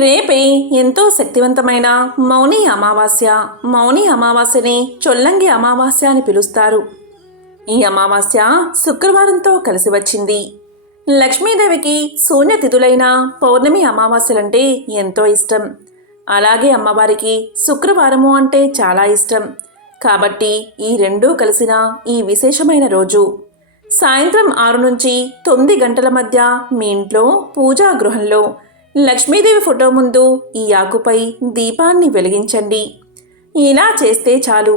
రేపే ఎంతో శక్తివంతమైన మౌని అమావాస్య. మౌని అమావాస్యని చొల్లంగి అమావాస్య అని పిలుస్తారు. ఈ అమావాస్య శుక్రవారంతో కలిసి వచ్చింది. లక్ష్మీదేవికి శూన్యతిథులైన పౌర్ణమి అమావాస్యలంటే ఎంతో ఇష్టం. అలాగే అమ్మవారికి శుక్రవారము అంటే చాలా ఇష్టం. కాబట్టి ఈ రెండూ కలిసిన ఈ విశేషమైన రోజు సాయంత్రం 6 నుంచి 9 గంటల మధ్య మీ ఇంట్లో పూజా గృహంలో లక్ష్మీదేవి ఫోటో ముందు ఈ ఆకుపై దీపాన్ని వెలిగించండి. ఇలా చేస్తే చాలు,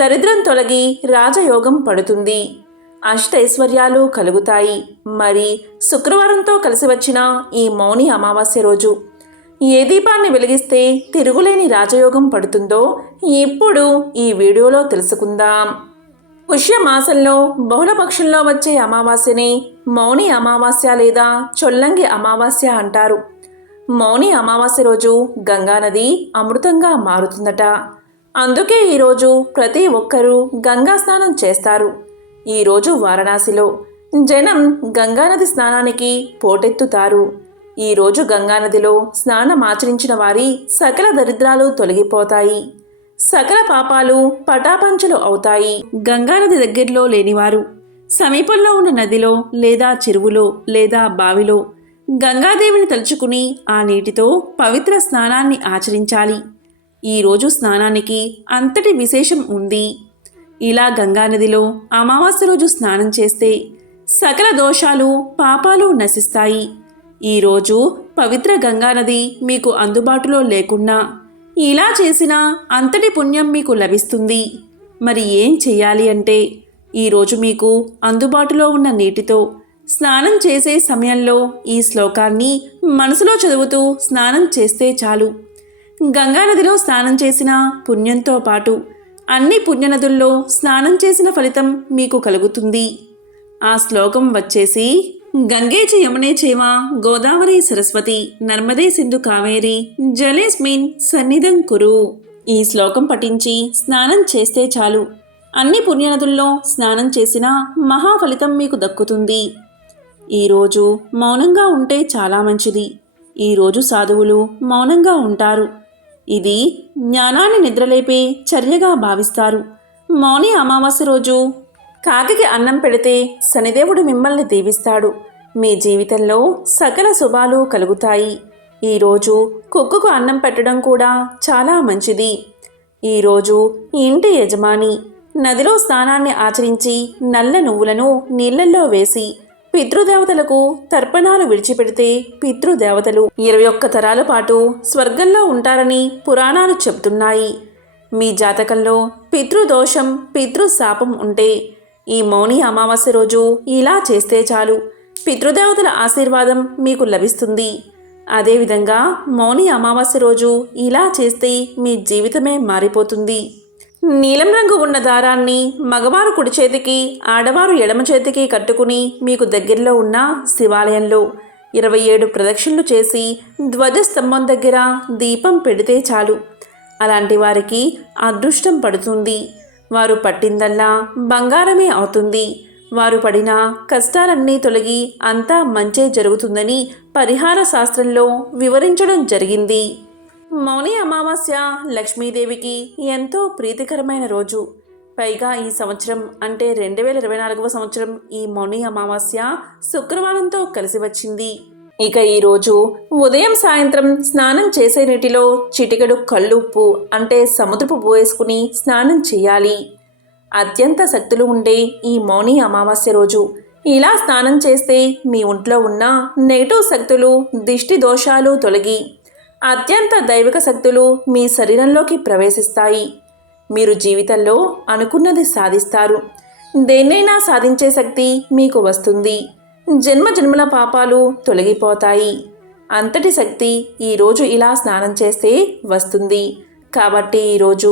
దరిద్రం తొలగి రాజయోగం పడుతుంది, అష్టైశ్వర్యాలు కలుగుతాయి. మరి శుక్రవారంతో కలిసి వచ్చిన ఈ మౌని అమావాస్య రోజు ఏ దీపాన్ని వెలిగిస్తే తిరుగులేని రాజయోగం పడుతుందో ఇప్పుడు ఈ వీడియోలో తెలుసుకుందాం. పుష్యమాసంలో బహుళపక్షంలో వచ్చే అమావాస్యని మౌని అమావాస్య లేదా చొల్లంగి అమావాస్య అంటారు. మౌని అమావాస్య రోజు గంగానది అమృతంగా మారుతుందట. అందుకే ఈరోజు ప్రతి ఒక్కరూ గంగా స్నానం చేస్తారు. ఈరోజు వారణాసిలో జనం గంగానది స్నానానికి పోటెత్తుతారు. ఈరోజు గంగానదిలో స్నానమాచరించిన వారి సకల దరిద్రాలు తొలగిపోతాయి, సకల పాపాలు పటాపంచలు అవుతాయి. గంగానది దగ్గరలో లేనివారు సమీపంలో ఉన్న నదిలో లేదా చెరువులో లేదా బావిలో గంగాదేవిని తలుచుకుని ఆ నీటితో పవిత్ర స్నానాన్ని ఆచరించాలి. ఈరోజు స్నానానికి అంతటి విశేషం ఉంది. ఇలా గంగానదిలో అమావాస్య రోజు స్నానం చేస్తే సకల దోషాలు పాపాలు నశిస్తాయి. ఈరోజు పవిత్ర గంగానది మీకు అందుబాటులో లేకున్నా ఇలా చేసిన అంతటి పుణ్యం మీకు లభిస్తుంది. మరి ఏం చెయ్యాలి అంటే ఈరోజు మీకు అందుబాటులో ఉన్న నీటితో స్నానం చేసే సమయంలో ఈ శ్లోకాన్ని మనసులో చదువుతూ స్నానం చేస్తే చాలు. గంగానదిలో స్నానం చేసిన పుణ్యంతో పాటు అన్ని పుణ్యనదుల్లో స్నానం చేసిన ఫలితం మీకు కలుగుతుంది. ఆ శ్లోకం వచ్చేసి గంగే చ యమునే చైవ గోదావరి సరస్వతి నర్మదే సింధు కావేరి జలేస్మిన్ సన్నిధం కురు. ఈ శ్లోకం పఠించి స్నానం చేస్తే చాలు, అన్ని పుణ్యనదుల్లో స్నానం చేసిన మహాఫలితం మీకు దక్కుతుంది. ఈరోజు మౌనంగా ఉంటే చాలా మంచిది. ఈరోజు సాధువులు మౌనంగా ఉంటారు. ఇది జ్ఞానాన్ని నిద్రలేపే చర్యగా భావిస్తారు. మౌని అమావాస్య రోజు కాకికి అన్నం పెడితే శనిదేవుడు మిమ్మల్ని దీవిస్తాడు. మీ జీవితంలో సకల శుభాలు కలుగుతాయి. ఈరోజు కుక్కకు అన్నం పెట్టడం కూడా చాలా మంచిది. ఈరోజు ఇంటి యజమాని నదిలో స్నానాన్ని ఆచరించి నల్ల నువ్వులను నీళ్లలో వేసి పితృదేవతలకు తర్పణాలు విడిచిపెడితే పితృదేవతలు 21 తరాల పాటు స్వర్గంలో ఉంటారని పురాణాలు చెబుతున్నాయి. మీ జాతకంలో పితృదోషం పితృశాపం ఉంటే ఈ మౌని అమావాస్య రోజు ఇలా చేస్తే చాలు, పితృదేవతల ఆశీర్వాదం మీకు లభిస్తుంది. అదేవిధంగా మౌని అమావాస్య రోజు ఇలా చేస్తే మీ జీవితమే మారిపోతుంది. నీలం రంగు ఉన్న దారాన్ని మగవారు కుడి చేతికి ఆడవారు ఎడమ చేతికి కట్టుకుని మీకు దగ్గరలో ఉన్న శివాలయంలో 27 ప్రదక్షిణలు చేసి ధ్వజస్తంభం దగ్గర దీపం పెడితే చాలు. అలాంటి వారికి అదృష్టం పడుతుంది. వారు పట్టిందల్లా బంగారమే అవుతుంది. వారు పడిన కష్టాలన్నీ తొలగి అంతా మంచే జరుగుతుందని పరిహార శాస్త్రంలో వివరించడం జరిగింది. మౌని అమావాస్య లక్ష్మీదేవికి ఎంతో ప్రీతికరమైన రోజు. పైగా ఈ సంవత్సరం అంటే 2024వ సంవత్సరం ఈ మౌని అమావాస్య శుక్రవారంతో కలిసి వచ్చింది. ఇక ఈరోజు ఉదయం సాయంత్రం స్నానం చేసే నీటిలో చిటికెడు కల్లుప్పు అంటే సముద్రపు వేసుకుని స్నానం చేయాలి. అత్యంత శక్తులు ఉండే ఈ మౌని అమావాస్య రోజు ఇలా స్నానం చేస్తే మీ ఒంట్లో ఉన్న నెగటివ్ శక్తులు దిష్టి దోషాలు తొలగి అత్యంత దైవిక శక్తులు మీ శరీరంలోకి ప్రవేశిస్తాయి. మీరు జీవితంలో అనుకున్నది సాధిస్తారు. దేన్నైనా సాధించే శక్తి మీకు వస్తుంది. జన్మ జన్మల పాపాలు తొలగిపోతాయి. అంతటి శక్తి ఈరోజు ఇలా స్నానం చేస్తే వస్తుంది. కాబట్టి ఈరోజు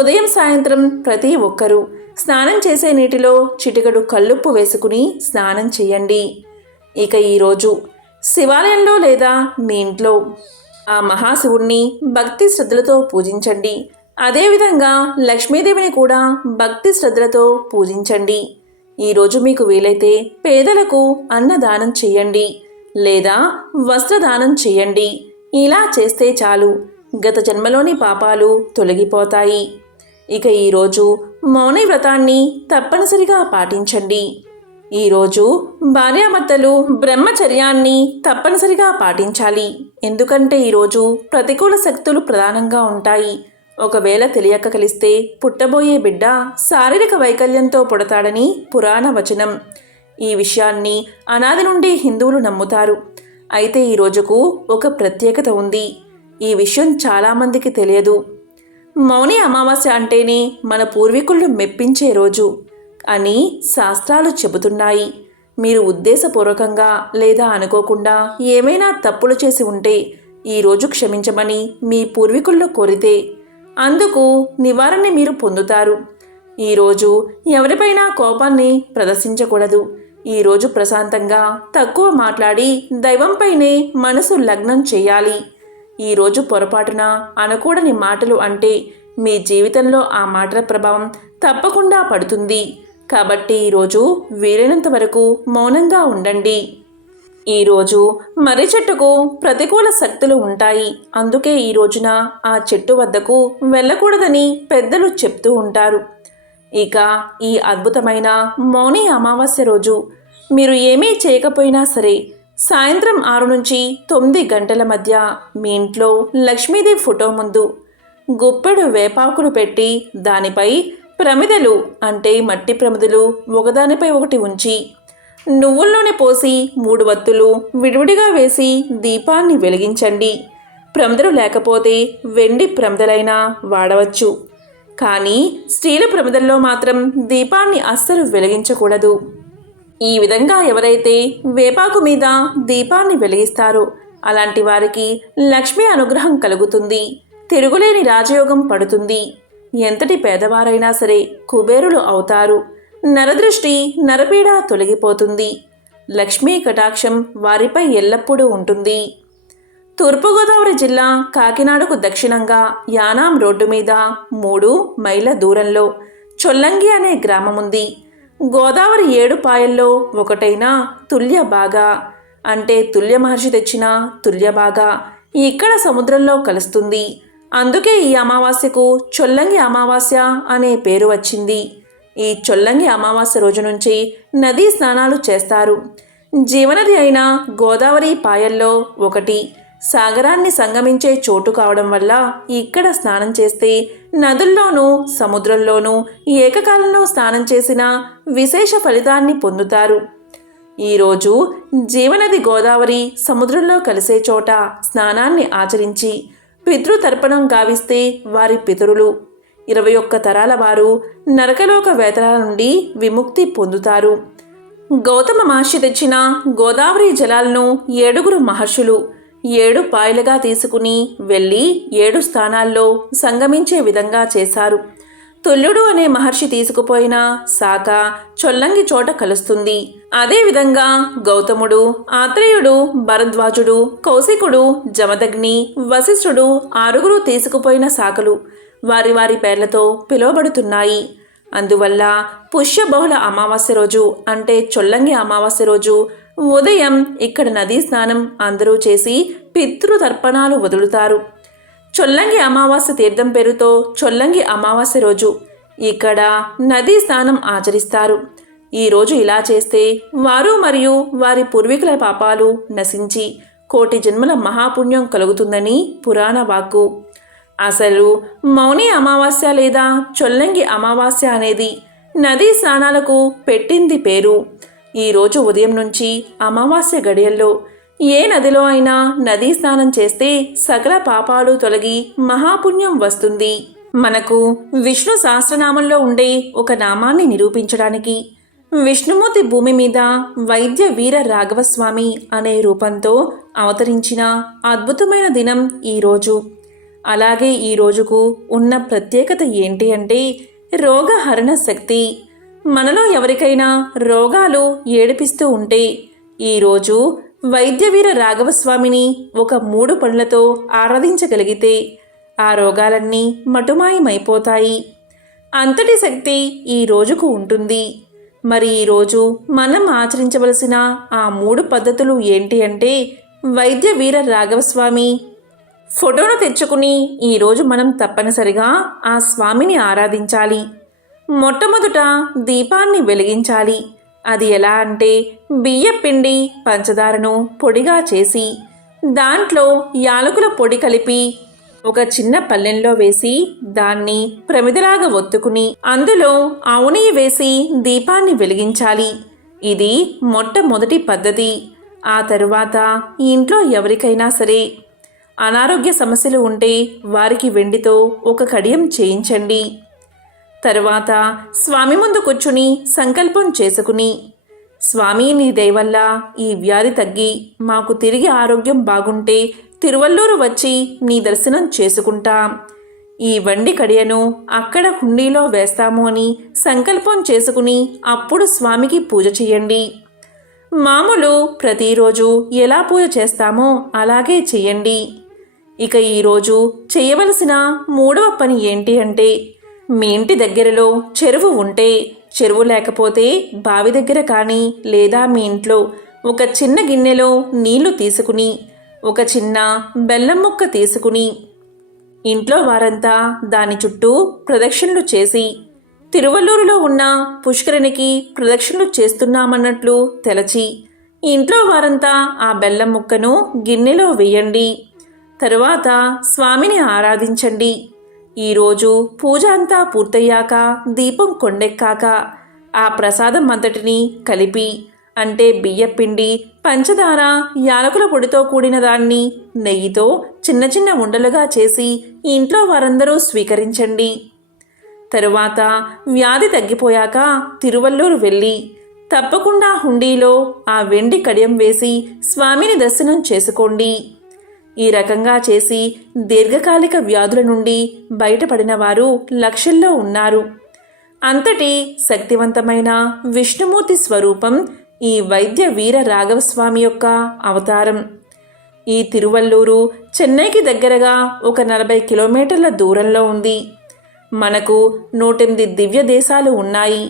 ఉదయం సాయంత్రం ప్రతి ఒక్కరూ స్నానం చేసే నీటిలో చిటికెడు కల్లుప్పు వేసుకుని స్నానం చేయండి. ఇక ఈరోజు శివాలయంలో లేదా మీ ఇంట్లో ఆ మహాశివుణ్ణి భక్తి శ్రద్ధలతో పూజించండి. అదేవిధంగా లక్ష్మీదేవిని కూడా భక్తి శ్రద్ధలతో పూజించండి. ఈరోజు మీకు వీలైతే పేదలకు అన్నదానం చేయండి లేదా వస్త్రదానం చేయండి. ఇలా చేస్తే చాలు, గత జన్మలోని పాపాలు తొలగిపోతాయి. ఇక ఈరోజు మౌని వ్రతాన్ని తప్పనిసరిగా పాటించండి. ఈరోజు భార్యాభర్తలు బ్రహ్మచర్యాన్ని తప్పనిసరిగా పాటించాలి. ఎందుకంటే ఈరోజు ప్రతికూల శక్తులు ప్రధానంగా ఉంటాయి. ఒకవేళ తెలియక కలిస్తే పుట్టబోయే బిడ్డ శారీరక వైకల్యంతో పుడతాడని పురాణ వచనం. ఈ విషయాన్ని అనాది నుండి హిందువులు నమ్ముతారు. అయితే ఈ రోజుకు ఒక ప్రత్యేకత ఉంది. ఈ విషయం చాలామందికి తెలియదు. మౌని అమావాస్య అంటేనే మన పూర్వీకులను మెప్పించే రోజు అని శాస్త్రాలు చెబుతున్నాయి. మీరు ఉద్దేశపూర్వకంగా లేదా అనుకోకుండా ఏమైనా తప్పులు చేసి ఉంటే ఈరోజు క్షమించమని మీ పూర్వీకుల్లో కోరితే అందుకు నివారణ మీరు పొందుతారు. ఈరోజు ఎవరిపైనా కోపాన్ని ప్రదర్శించకూడదు. ఈరోజు ప్రశాంతంగా తక్కువ మాట్లాడి దైవంపైనే మనసు లగ్నం చేయాలి. ఈరోజు పొరపాటున అనకూడని మాటలు అంటే మీ జీవితంలో ఆ మాటల ప్రభావం తప్పకుండా పడుతుంది. కాబట్టి ఈరోజు వీలైనంత వరకు మౌనంగా ఉండండి. ఈరోజు మర్రి చెట్టుకు ప్రతికూల శక్తులు ఉంటాయి. అందుకే ఈ రోజున ఆ చెట్టు వద్దకు వెళ్ళకూడదని పెద్దలు చెప్తూ ఉంటారు. ఇక ఈ అద్భుతమైన మౌని అమావాస్య రోజు మీరు ఏమీ చేయకపోయినా సరే సాయంత్రం 6 నుంచి 9 గంటల మధ్య మీ ఇంట్లో లక్ష్మీదేవి ఫోటో ముందు గుప్పెడు వేపాకులు పెట్టి దానిపై ప్రమిదలు అంటే మట్టి ప్రమిదలు ఒకదానిపై ఒకటి ఉంచి నువ్వుల నూనె పోసి 3 వత్తులు విడివిడిగా వేసి దీపాన్ని వెలిగించండి. ప్రమిదలు లేకపోతే వెండి ప్రమిదలైనా వాడవచ్చు. కానీ స్టీలు ప్రమిదల్లో మాత్రం దీపాన్ని అస్సలు వెలిగించకూడదు. ఈ విధంగా ఎవరైతే వేపాకు మీద దీపాన్ని వెలిగిస్తారో అలాంటి వారికి లక్ష్మీ అనుగ్రహం కలుగుతుంది. తిరుగులేని రాజయోగం పడుతుంది. ఎంతటి పేదవారైనా సరే కుబేరులు అవుతారు. నరదృష్టి నరపీడ తొలగిపోతుంది. లక్ష్మీ కటాక్షం వారిపై ఎల్లప్పుడూ ఉంటుంది. తూర్పుగోదావరి జిల్లా కాకినాడకు దక్షిణంగా యానాం రోడ్డు మీద 3 మైళ్ళ దూరంలో చొల్లంగి అనే గ్రామం ఉంది. గోదావరి 7 పాయల్లో ఒకటైన తుల్యభాగా అంటే తుల్య మహర్షి తెచ్చిన తుల్యభాగా ఇక్కడ సముద్రంలో కలుస్తుంది. అందుకే ఈ అమావాస్యకు చొల్లంగి అమావాస్య అనే పేరు వచ్చింది. ఈ చొల్లంగి అమావాస్య రోజు నుంచి నదీ స్నానాలు చేస్తారు. జీవనది అయిన గోదావరి పాయల్లో ఒకటి సాగరాన్ని సంగమించే చోటు కావడం వల్ల ఇక్కడ స్నానం చేస్తే నదుల్లోనూ సముద్రంలోనూ ఏకకాలంలో స్నానం చేసిన విశేష ఫలితాన్ని పొందుతారు. ఈరోజు జీవనది గోదావరి సముద్రంలో కలిసే చోట స్నానాన్ని ఆచరించి పితృతర్పణం గావిస్తే వారి పితరులు 21 తరాల వారు నరకలోక వేతనాల నుండి విముక్తి పొందుతారు. గౌతమ మహర్షి తెచ్చిన గోదావరి జలాలను 7 మహర్షులు 7 పాయలుగా తీసుకుని వెళ్ళి 7 స్థానాల్లో సంగమించే విధంగా చేశారు. తుల్యుడు అనే మహర్షి తీసుకుపోయిన శాఖ చొల్లంగి చోట కలుస్తుంది. అదేవిధంగా గౌతముడు, ఆత్రేయుడు, భరద్వాజుడు, కౌశికుడు, జమదగ్ని, వశిష్ఠుడు 6 తీసుకుపోయిన శాఖలు వారి వారి పేర్లతో పిలువబడుతున్నాయి. అందువల్ల పుష్యబహుళ అమావాస్య రోజు అంటే చొల్లంగి అమావాస్య రోజు ఉదయం ఇక్కడ నదీ స్నానం అందరూ చేసి పితృతర్పణాలు వదులుతారు. చొల్లంగి అమావాస్య తీర్థం పేరుతో చొల్లంగి అమావాస్య రోజు ఇక్కడ నదీ స్నానం ఆచరిస్తారు. ఈరోజు ఇలా చేస్తే వారు మరియు వారి పూర్వీకుల పాపాలు నశించి కోటి జన్మల మహాపుణ్యం కలుగుతుందని పురాణ వాక్కు. అసలు మౌని అమావాస్య లేదా చొల్లంగి అమావాస్య అనేది నదీ స్నానాలకు పెట్టింది పేరు. ఈరోజు ఉదయం నుంచి అమావాస్య గడియల్లో ఏ నదిలో అయినా నదీ స్నానం చేస్తే సకల పాపాలు తొలగి మహాపుణ్యం వస్తుంది. మనకు విష్ణు సహస్రనామంలో ఉండే ఒక నామాన్ని నిరూపించడానికి విష్ణుమూర్తి భూమి మీద వైద్య వీర రాఘవస్వామి అనే రూపంతో అవతరించిన అద్భుతమైన దినం ఈరోజు. అలాగే ఈ రోజుకు ఉన్న ప్రత్యేకత ఏంటి అంటే రోగహరణ శక్తి. మనలో ఎవరికైనా రోగాలు ఏడిపిస్తూ ఉంటే ఈరోజు వైద్యవీర రాఘవస్వామిని ఒక 3 పనులతో ఆరాధించగలిగితే ఆ రోగాలన్నీ మటుమాయమైపోతాయి. అంతటి శక్తి ఈ రోజుకు ఉంటుంది. మరి ఈరోజు మనం ఆచరించవలసిన ఆ 3 పద్ధతులు ఏంటి అంటే వైద్య వీర రాఘవస్వామి ఫోటోను తెచ్చుకుని ఈరోజు మనం తప్పనిసరిగా ఆ స్వామిని ఆరాధించాలి. మొట్టమొదట దీపాన్ని వెలిగించాలి. అది ఎలా అంటే బియ్యపిండి పంచదారను పొడిగా చేసి దాంట్లో యాలకుల పొడి కలిపి ఒక చిన్న పల్లెంలో వేసి దాన్ని ప్రమిదలాగా ఒత్తుకుని అందులో ఆవు నెయ్యి వేసి దీపాన్ని వెలిగించాలి. ఇది మొట్టమొదటి పద్ధతి. ఆ తరువాత ఇంట్లో ఎవరికైనా సరే అనారోగ్య సమస్యలు ఉంటే వారికి వెండితో ఒక కడియం చేయించండి. తరువాత స్వామి ముందు కూర్చుని సంకల్పం చేసుకుని, స్వామి నీ దయవల్ల ఈ వ్యాధి తగ్గి మాకు తిరిగి ఆరోగ్యం బాగుంటే తిరువల్లూరు వచ్చి నీ దర్శనం చేసుకుంటా. ఈ వెండి కడియను అక్కడ హుండీలో వేస్తాము అని సంకల్పం చేసుకుని అప్పుడు స్వామికి పూజ చేయండి. మామూలు ప్రతిరోజు ఎలా పూజ చేస్తామో అలాగే చేయండి. ఇక ఈరోజు చేయవలసిన మూడవ పని ఏంటి అంటే, మీ ఇంటి దగ్గరలో చెరువు ఉంటే, చెరువు లేకపోతే బావి దగ్గర కానీ లేదా మీ ఇంట్లో ఒక చిన్న గిన్నెలో నీళ్లు తీసుకుని ఒక చిన్న బెల్లం ముక్క తీసుకుని ఇంట్లో వారంతా దాని చుట్టూ ప్రదక్షిణలు చేసి తిరువల్లూరులో ఉన్న పుష్కరిణికి ప్రదక్షిణలు చేస్తున్నామన్నట్లు తెలచి ఇంట్లో వారంతా ఆ బెల్లం ముక్కను గిన్నెలో వేయండి. తరువాత స్వామిని ఆరాధించండి. ఈరోజు పూజ అంతా పూర్తయ్యాక దీపం కొండెక్కాక ఆ ప్రసాదం అంతటిని కలిపి అంటే బియ్యపిండి పంచదార యాలకుల పొడితో కూడిన దాన్ని నెయ్యితో చిన్న చిన్న ఉండలుగా చేసి ఇంట్లో వారందరూ స్వీకరించండి. తరువాత వ్యాధి తగ్గిపోయాక తిరువల్లూరు వెళ్ళి తప్పకుండా హుండీలో ఆ వెండి కడియం వేసి స్వామిని దర్శనం చేసుకోండి. ఈ రకంగా చేసి దీర్ఘకాలిక వ్యాధుల నుండి బయటపడిన వారు లక్షల్లో ఉన్నారు. అంతటి శక్తివంతమైన విష్ణుమూర్తి స్వరూపం ఈ వైద్య వీర రాఘవస్వామి యొక్క అవతారం. ఈ తిరువల్లూరు చెన్నైకి దగ్గరగా ఒక 40 కిలోమీటర్ల దూరంలో ఉంది. మనకు 108 దివ్య దేశాలు ఉన్నాయి.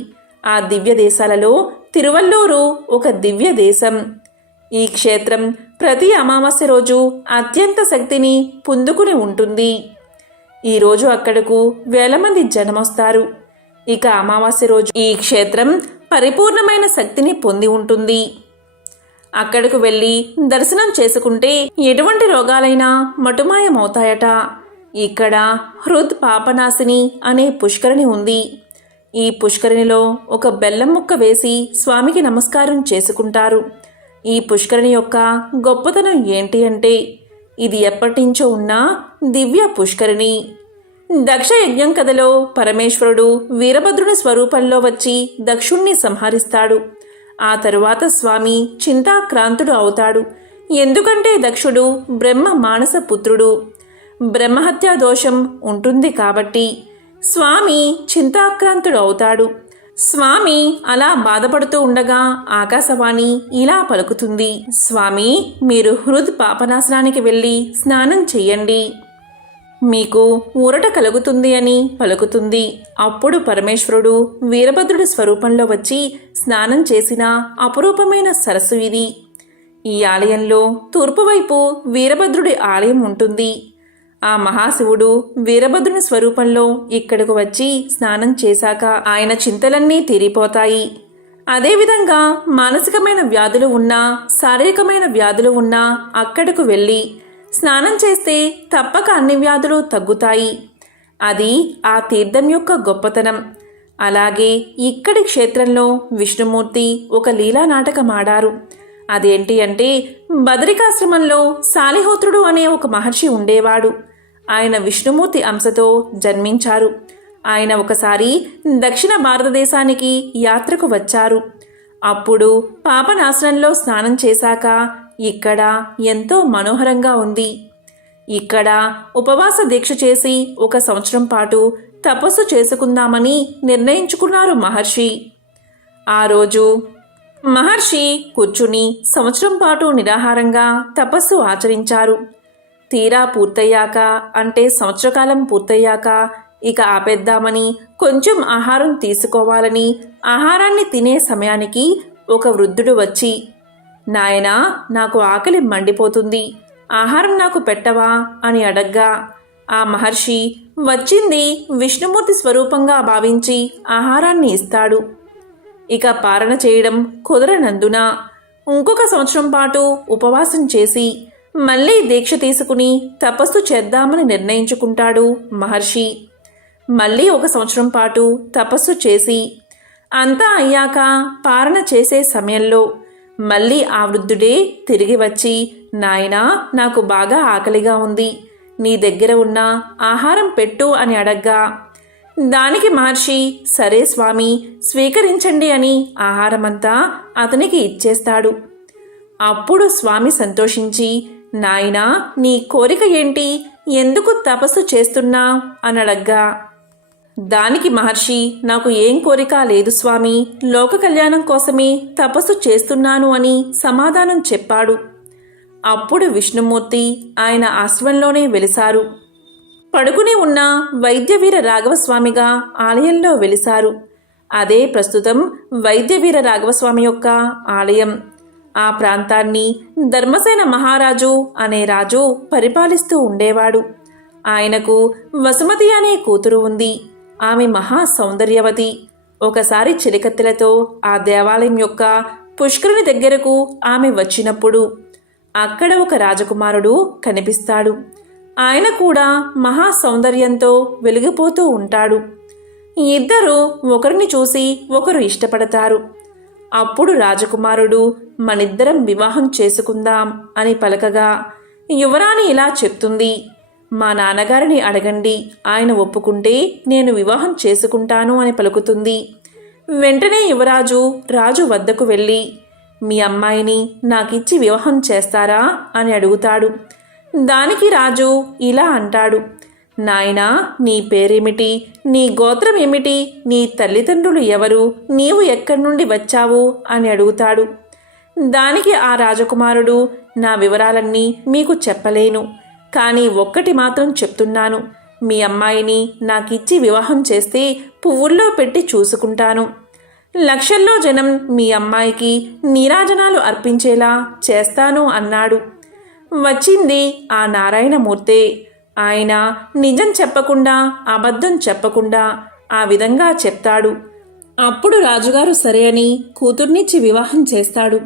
ఆ దివ్య దేశాలలో తిరువల్లూరు ఒక దివ్య దేశం. ఈ క్షేత్రం ప్రతి అమావాస్య రోజు అత్యంత శక్తిని పొందుకుని ఉంటుంది. ఈరోజు అక్కడకు వేల మంది జనమొస్తారు. ఇక అమావాస్య రోజు ఈ క్షేత్రం పరిపూర్ణమైన శక్తిని పొంది ఉంటుంది. అక్కడకు వెళ్ళి దర్శనం చేసుకుంటే ఎటువంటి రోగాలైనా మటుమాయమవుతాయట. ఇక్కడ హృద్ పాపనాశిని అనే పుష్కరిణి ఉంది. ఈ పుష్కరిణిలో ఒక బెల్లం ముక్క వేసి స్వామికి నమస్కారం చేసుకుంటారు. ఈ పుష్కరిణి యొక్క గొప్పతనం ఏంటి అంటే, ఇది ఎప్పటినుంచో ఉన్న దివ్య పుష్కరిణి. దక్ష యజ్ఞం కథలో పరమేశ్వరుడు వీరభద్రుని స్వరూపంలో వచ్చి దక్షుణ్ణి సంహరిస్తాడు. ఆ తరువాత స్వామి చింతాక్రాంతుడు అవుతాడు. ఎందుకంటే దక్షుడు బ్రహ్మ మానస పుత్రుడు. బ్రహ్మహత్యా దోషం ఉంటుంది కాబట్టి స్వామి చింతాక్రాంతుడు అవుతాడు. స్వామి అలా బాధపడుతూ ఉండగా ఆకాశవాణి ఇలా పలుకుతుంది, స్వామి మీరు హృద్ పాపనాశనానికి వెళ్ళి స్నానం చెయ్యండి, మీకు ఊరట కలుగుతుంది అని పలుకుతుంది. అప్పుడు పరమేశ్వరుడు వీరభద్రుడి స్వరూపంలో వచ్చి స్నానం చేసిన అపురూపమైన సరస్సు ఇది. ఈ ఆలయంలో తూర్పువైపు వీరభద్రుడి ఆలయం ఉంటుంది. ఆ మహాశివుడు వీరభద్రుని స్వరూపంలో ఇక్కడకు వచ్చి స్నానం చేశాక ఆయన చింతలన్నీ తీరిపోతాయి. అదేవిధంగా మానసికమైన వ్యాధులు ఉన్నా శారీరకమైన వ్యాధులు ఉన్నా అక్కడకు వెళ్ళి స్నానం చేస్తే తప్పక అన్ని వ్యాధులు తగ్గుతాయి. అది ఆ తీర్థం యొక్క గొప్పతనం. అలాగే ఇక్కడి క్షేత్రంలో విష్ణుమూర్తి ఒక లీలా నాటకం ఆడారు. అదేంటి అంటే, బదరికాశ్రమంలో శాలిహోత్రుడు అనే ఒక మహర్షి ఉండేవాడు. ఆయన విష్ణుమూర్తి అంశతో జన్మించారు. ఆయన ఒకసారి దక్షిణ భారతదేశానికి యాత్రకు వచ్చారు. అప్పుడు పాపనాశనంలో స్నానం చేశాక ఇక్కడ ఎంతో మనోహరంగా ఉంది. ఇక్కడ ఉపవాస దీక్ష చేసి 1 సంవత్సరం పాటు తపస్సు చేసుకుందామని నిర్ణయించుకున్నారు మహర్షి. ఆ రోజు మహర్షి కూర్చుని సంవత్సరం పాటు నిరాహారంగా తపస్సు ఆచరించారు. తీరా పూర్తయ్యాక, అంటే సంవత్సరకాలం పూర్తయ్యాక ఇక ఆపేద్దామని కొంచెం ఆహారం తీసుకోవాలని ఆహారాన్ని తినే సమయానికి ఒక వృద్ధుడు వచ్చి, నాయనా నాకు ఆకలి మండిపోతుంది, ఆహారం నాకు పెట్టవా అని అడగ్గా ఆ మహర్షి వచ్చింది విష్ణుమూర్తి స్వరూపంగా భావించి ఆహారాన్ని ఇస్తాడు. ఇక పారణ చేయడం కుదరనందున ఇంకొక సంవత్సరం పాటు ఉపవాసం చేసి మళ్ళీ దీక్ష తీసుకుని తపస్సు చేద్దామని నిర్ణయించుకుంటాడు మహర్షి. మళ్ళీ ఒక సంవత్సరం పాటు తపస్సు చేసి అంతా అయ్యాక పారణ చేసే సమయంలో మళ్ళీ ఆ వృద్ధుడే తిరిగి వచ్చి, నాయనా, నాకు బాగా ఆకలిగా ఉంది, నీ దగ్గర ఉన్న ఆహారం పెట్టు అని అడగ్గా దానికి మహర్షి సరే స్వామి, స్వీకరించండి అని ఆహారమంతా అతనికి ఇచ్చేస్తాడు. అప్పుడు స్వామి సంతోషించి, నాయనా, నీ కోరిక ఏంటి, ఎందుకు తపస్సు చేస్తున్నా అని అడగ్గా దానికి మహర్షి నాకు ఏం కోరిక లేదు స్వామి, లోక కళ్యాణం కోసమే తపస్సు చేస్తున్నాను అని సమాధానం చెప్పాడు. అప్పుడు విష్ణుమూర్తి ఆయన ఆశ్రమంలోనే వెలిశారు. పడుకుని ఉన్న వైద్యవీర రాఘవస్వామిగా ఆలయంలో వెలిశారు. అదే ప్రస్తుతం వైద్యవీర రాఘవస్వామి యొక్క ఆలయం. ఆ ప్రాంతాన్ని ధర్మసేన మహారాజు అనే రాజు పరిపాలిస్తూ ఉండేవాడు. ఆయనకు వసుమతి అనే కూతురు ఉంది. ఆమె మహా సౌందర్యవతి. ఒకసారి చిలికత్తెలతో ఆ దేవాలయం యొక్క పుష్కరుని దగ్గరకు ఆమె వచ్చినప్పుడు అక్కడ ఒక రాజకుమారుడు కనిపిస్తాడు. ఆయన కూడా మహా సౌందర్యంతో వెలిగిపోతూ ఉంటాడు. ఇద్దరు ఒకరిని చూసి ఒకరు ఇష్టపడతారు. అప్పుడు రాజకుమారుడు మనిద్దరం వివాహం చేసుకుందాం అని పలకగా యువరాణి ఇలా చెప్తుంది, మా నాన్నగారిని అడగండి, ఆయన ఒప్పుకుంటే నేను వివాహం చేసుకుంటాను అని పలుకుతుంది. వెంటనే యువరాజు రాజు వద్దకు వెళ్ళి మీ అమ్మాయిని నాకిచ్చి వివాహం చేస్తారా అని అడుగుతాడు. దానికి రాజు ఇలా అంటాడు, నాయనా, నీ పేరేమిటి, నీ గోత్రం ఏమిటి, నీ తల్లిదండ్రులు ఎవరు, నీవు ఎక్కడి నుండి వచ్చావు అని అడుగుతాడు. దానికి ఆ రాజకుమారుడు నా వివరాలన్నీ మీకు చెప్పలేను, కానీ ఒక్కటి మాత్రం చెప్తున్నాను, మీ అమ్మాయిని నాకిచ్చి వివాహం చేస్తే పువ్వుల్లో పెట్టి చూసుకుంటాను. లక్షల్లో జనం మీ అమ్మాయికి నీరాజనాలు అర్పించేలా చేస్తాను అన్నాడు. వచ్చింది ఆ నారాయణమూర్తే. ఆయన నిజం చెప్పకుండా అబద్ధం చెప్పకుండా ఆ విధంగా చెప్తాడు. అప్పుడు రాజుగారు సరే అని కూతుర్నిచ్చి వివాహం చేస్తాడు.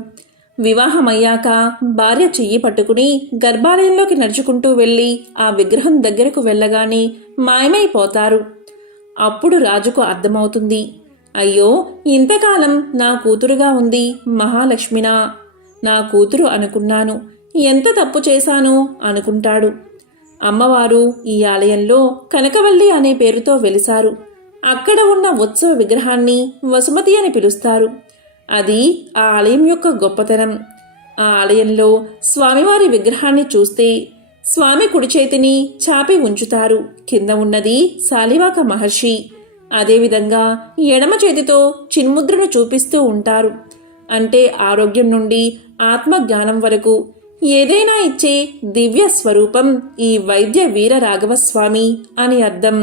వివాహమయ్యాక భార్య చెయ్యి పట్టుకుని గర్భాలయంలోకి నడుచుకుంటూ వెళ్ళి ఆ విగ్రహం దగ్గరకు వెళ్ళగానే మాయమైపోతారు. అప్పుడు రాజుకు అర్థమవుతుంది, అయ్యో, ఇంతకాలం నా కూతురుగా ఉంది మహాలక్ష్మినా, నా కూతురు అనుకున్నాను, ఎంత తప్పు చేశాను అనుకుంటాడు. అమ్మవారు ఈ ఆలయంలో కనకవల్లి అనే పేరుతో వెలిశారు. అక్కడ ఉన్న ఉత్సవ విగ్రహాన్ని వసుమతి అని పిలుస్తారు. అది ఆ ఆలయం యొక్క గొప్పతనం. ఆ ఆలయంలో స్వామివారి విగ్రహాన్ని చూస్తే స్వామి కుడి చేతిని చాపి ఉంచుతారు. కింద ఉన్నది శాలివాక మహర్షి. అదేవిధంగా ఎడమ చేతితో చిన్ముద్రను చూపిస్తూ ఉంటారు. అంటే ఆరోగ్యం నుండి ఆత్మజ్ఞానం వరకు ఏదైనా ఇచ్చే దివ్య స్వరూపం ఈ వైద్య వీర రాఘవస్వామి అని అర్థం.